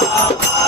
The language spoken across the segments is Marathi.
Baba.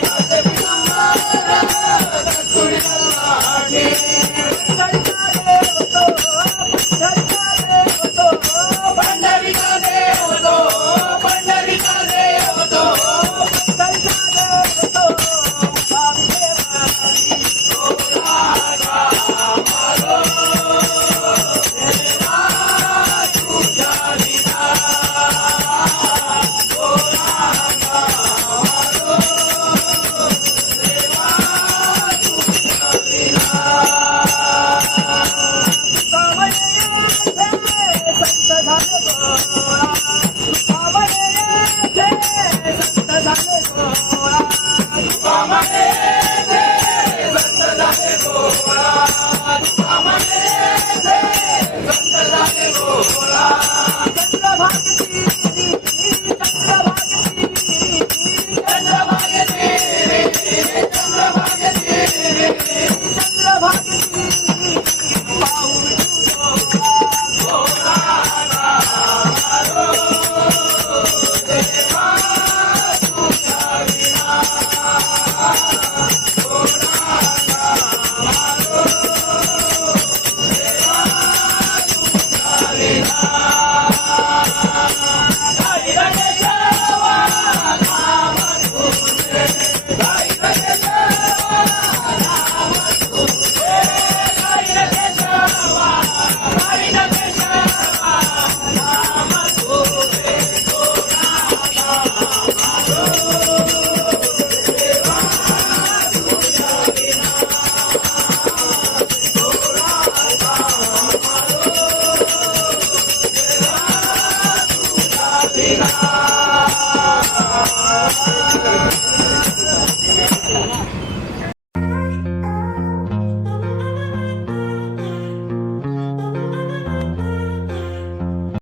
गोळा Brasil!